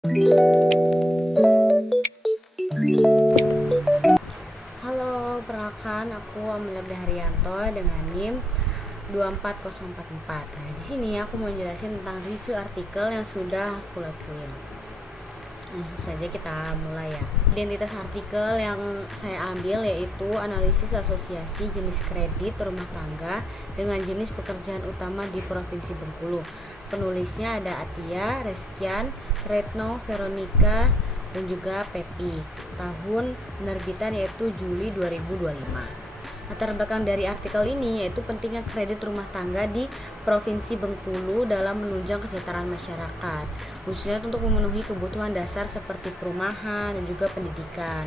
Halo, perkenalkan aku Amelia Haryanto dengan NIM 24044. Nah, di sini aku mau jelasin tentang review artikel yang sudah aku lakuin. Langsung saja kita mulai ya. Identitas artikel yang saya ambil yaitu analisis asosiasi jenis kredit rumah tangga dengan jenis pekerjaan utama di Provinsi Bengkulu. Penulisnya ada Atia, Reskian, Retno, Veronica, dan juga Pepi. Tahun penerbitan yaitu Juli 2025. Latar belakang dari artikel ini yaitu pentingnya kredit rumah tangga di Provinsi Bengkulu dalam menunjang kesejahteraan masyarakat, khususnya untuk memenuhi kebutuhan dasar seperti perumahan dan juga pendidikan.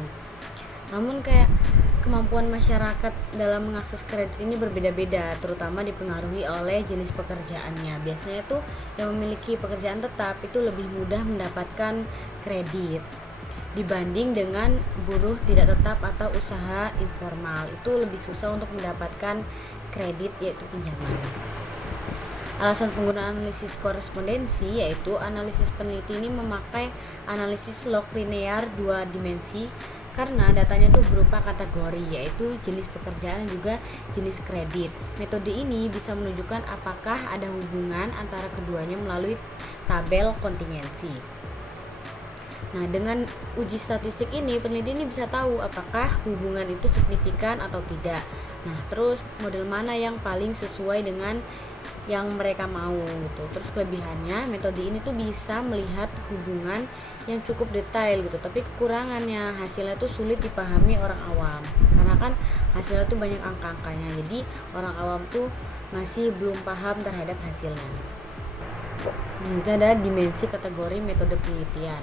Namun kemampuan masyarakat dalam mengakses kredit ini berbeda-beda, terutama dipengaruhi oleh jenis pekerjaannya. Biasanya itu yang memiliki pekerjaan tetap itu lebih mudah mendapatkan kredit dibanding dengan buruh tidak tetap atau usaha informal, itu lebih susah untuk mendapatkan kredit yaitu pinjaman. Alasan penggunaan analisis korespondensi yaitu analisis peneliti ini memakai analisis log linear 2 dimensi karena datanya itu berupa kategori yaitu jenis pekerjaan dan juga jenis kredit. Metode ini bisa menunjukkan apakah ada hubungan antara keduanya melalui tabel kontingensi. Nah, dengan uji statistik ini, peneliti ini bisa tahu apakah hubungan itu signifikan atau tidak. Nah, terus model mana yang paling sesuai dengan yang mereka mau gitu. Terus kelebihannya, metode ini tuh bisa melihat hubungan yang cukup detail gitu. Tapi kekurangannya, hasilnya tuh sulit dipahami orang awam. Karena kan hasilnya tuh banyak angka-angkanya. Jadi, orang awam tuh masih belum paham terhadap hasilnya. Ini ada dimensi kategori metode penelitian.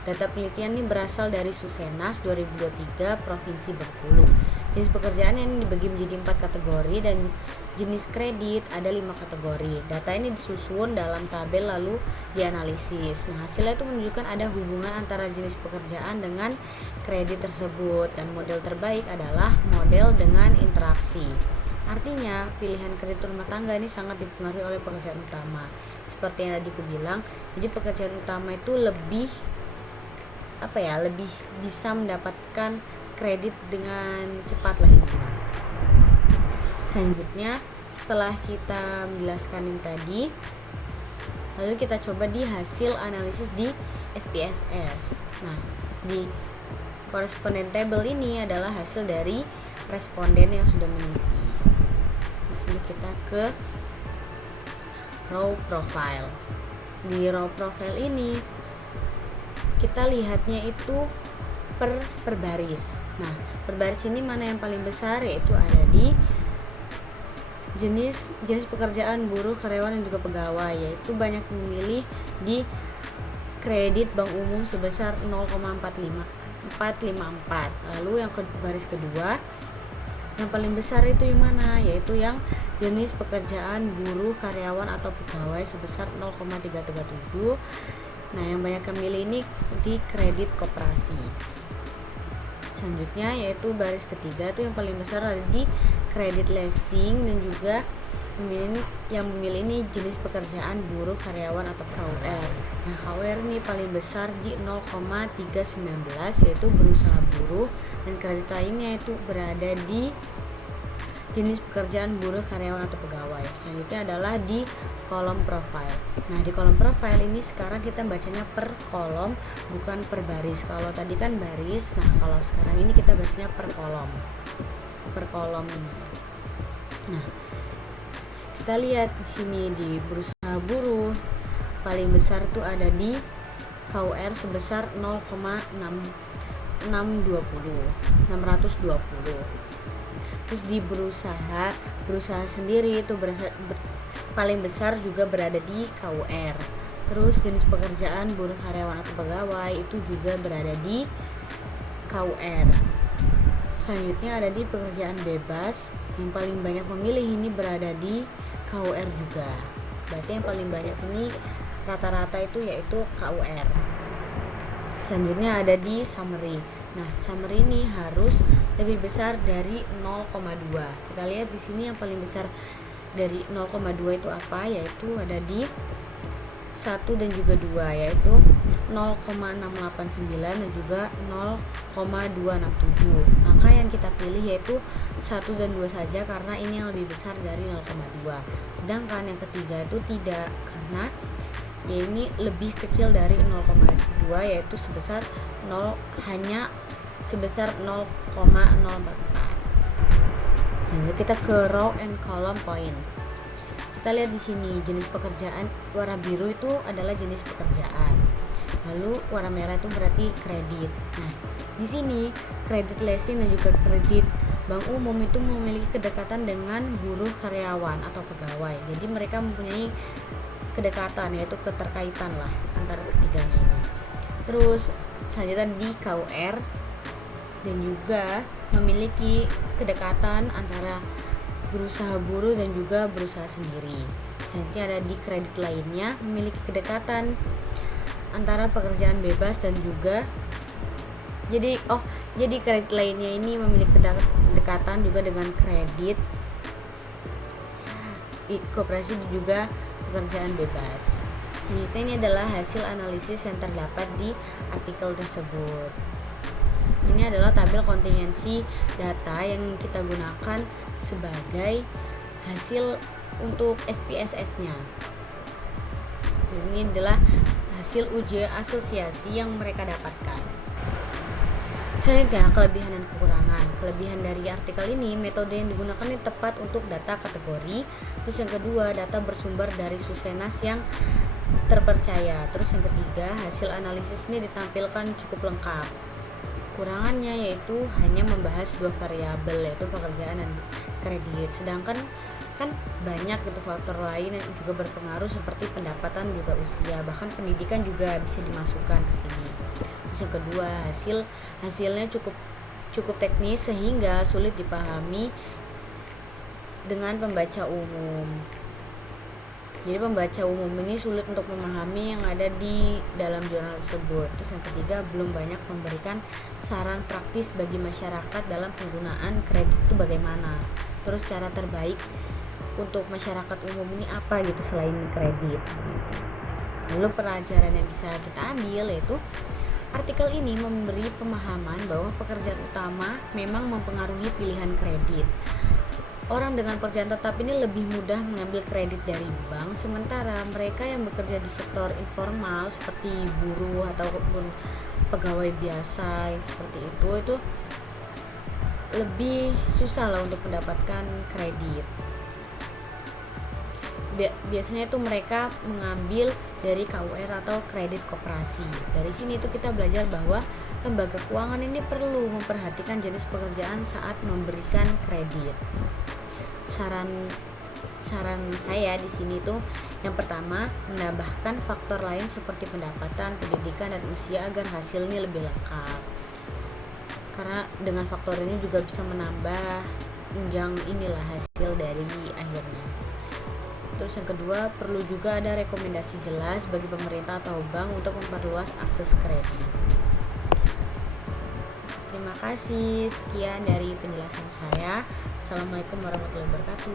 Data penelitian ini berasal dari Susenas 2023 Provinsi Bengkulu. Jenis pekerjaan yang dibagi menjadi 4 kategori dan jenis kredit ada 5 kategori. Data ini disusun dalam tabel lalu dianalisis. Nah, hasilnya itu menunjukkan ada hubungan antara jenis pekerjaan dengan kredit tersebut dan model terbaik adalah model dengan interaksi. Artinya, pilihan kredit rumah tangga ini sangat dipengaruhi oleh pekerjaan utama. Seperti yang tadi aku bilang, jadi pekerjaan utama itu lebih bisa mendapatkan kredit dengan cepat lah ini. Selanjutnya, setelah kita menjelaskan yang tadi, lalu kita coba di hasil analisis di SPSS. Nah, di correspondent table ini adalah hasil dari responden yang sudah mengisi. Lalu kita ke row profile. Di row profile ini kita lihatnya itu per baris. Nah, per baris ini mana yang paling besar yaitu ada di jenis pekerjaan buruh, karyawan dan juga pegawai, yaitu banyak memilih di kredit bank umum sebesar 0,454. Lalu yang baris kedua yang paling besar itu yang mana? Yaitu yang jenis pekerjaan buruh, karyawan atau pegawai sebesar 0,337. Nah, yang banyak memilih ini di kredit koperasi. Selanjutnya yaitu baris ketiga itu yang paling besar ada di kredit leasing dan juga yang memilih ini jenis pekerjaan buruh, karyawan atau KUR. Nah, KUR ini paling besar di 0,319 yaitu berusaha buruh, dan kredit lainnya itu berada di jenis pekerjaan buruh, karyawan atau pegawai. Selanjutnya adalah di kolom profile. Nah, di kolom profile ini sekarang kita bacanya per kolom bukan per baris. Kalau tadi kan baris, nah kalau sekarang ini kita bacanya per kolom. Per kolom ini. Nah, kita lihat di sini di berusaha buruh paling besar tuh ada di KUR sebesar 620. Terus di berusaha sendiri itu paling besar juga berada di KUR. Terus jenis pekerjaan buruh, karyawan atau pegawai itu juga berada di KUR. Selanjutnya ada di pekerjaan bebas, yang paling banyak memilih ini berada di KUR juga. Berarti yang paling banyak ini rata-rata itu yaitu KUR. Selanjutnya ada di summary. Nah, summary ini harus lebih besar dari 0,2. Kita lihat di sini yang paling besar dari 0,2 itu apa? Yaitu ada di 1 dan juga 2, yaitu 0,689 dan juga 0,267. Maka yang kita pilih yaitu 1 dan 2 saja karena ini yang lebih besar dari 0,2. Sedangkan yang ketiga itu tidak, karena ya ini lebih kecil dari 0,2 yaitu hanya sebesar 0,044. Lalu kita ke row and column point. Kita lihat di sini jenis pekerjaan, warna biru itu adalah jenis pekerjaan. Lalu warna merah itu berarti kredit. Nah, di sini kredit leasing dan juga kredit bank umum itu memiliki kedekatan dengan buruh karyawan atau pegawai. Jadi mereka mempunyai kedekatan, yaitu keterkaitan lah antara ketiganya ini. Terus selanjutnya di KUR dan juga memiliki kedekatan antara berusaha buruh dan juga berusaha sendiri. Selanjutnya ada di kredit lainnya memiliki kedekatan antara pekerjaan bebas dan juga jadi kredit lainnya ini memiliki kedekatan juga dengan kredit koperasi dan juga pekerjaan bebas. Selanjutnya ini adalah hasil analisis yang terdapat di artikel tersebut. Ini adalah tabel kontingensi data yang kita gunakan sebagai hasil untuk SPSS-nya. Ini adalah hasil uji asosiasi yang mereka dapatkan. Selanjutnya, kelebihan dan kekurangan. Kelebihan dari artikel ini, metode yang digunakan ini tepat untuk data kategori. Terus yang kedua, data bersumber dari Susenas yang terpercaya. Terus yang ketiga, hasil analisis ini ditampilkan cukup lengkap. Kurangannya yaitu hanya membahas 2 variabel, yaitu pekerjaan dan kredit. Sedangkan kan banyak gitu faktor lain yang juga berpengaruh seperti pendapatan juga usia, bahkan pendidikan juga bisa dimasukkan ke sini. Terus yang kedua, hasilnya cukup teknis sehingga sulit dipahami dengan pembaca umum. Jadi pembaca umum ini sulit untuk memahami yang ada di dalam jurnal tersebut. Terus yang ketiga, belum banyak memberikan saran praktis bagi masyarakat dalam penggunaan kredit itu bagaimana. Terus cara terbaik untuk masyarakat umum ini apa gitu selain kredit. Lalu pelajaran yang bisa kita ambil yaitu artikel ini memberi pemahaman bahwa pekerjaan utama memang mempengaruhi pilihan kredit. Orang dengan pekerjaan tetap ini lebih mudah mengambil kredit dari bank, sementara mereka yang bekerja di sektor informal seperti buruh ataupun pegawai biasa yang seperti itu lebih susah lah untuk mendapatkan kredit. Biasanya itu mereka mengambil dari KUR atau kredit koperasi. Dari sini itu kita belajar bahwa lembaga keuangan ini perlu memperhatikan jenis pekerjaan saat memberikan kredit. Saran saya di sini tuh yang pertama, menambahkan faktor lain seperti pendapatan, pendidikan dan usia agar hasilnya lebih lengkap. Karena dengan faktor ini juga bisa menambah yang inilah hasil dari akhirnya. Terus yang kedua, perlu juga ada rekomendasi jelas bagi pemerintah atau bank untuk memperluas akses kredit. Terima kasih, sekian dari penjelasan saya. Assalamualaikum warahmatullahi wabarakatuh.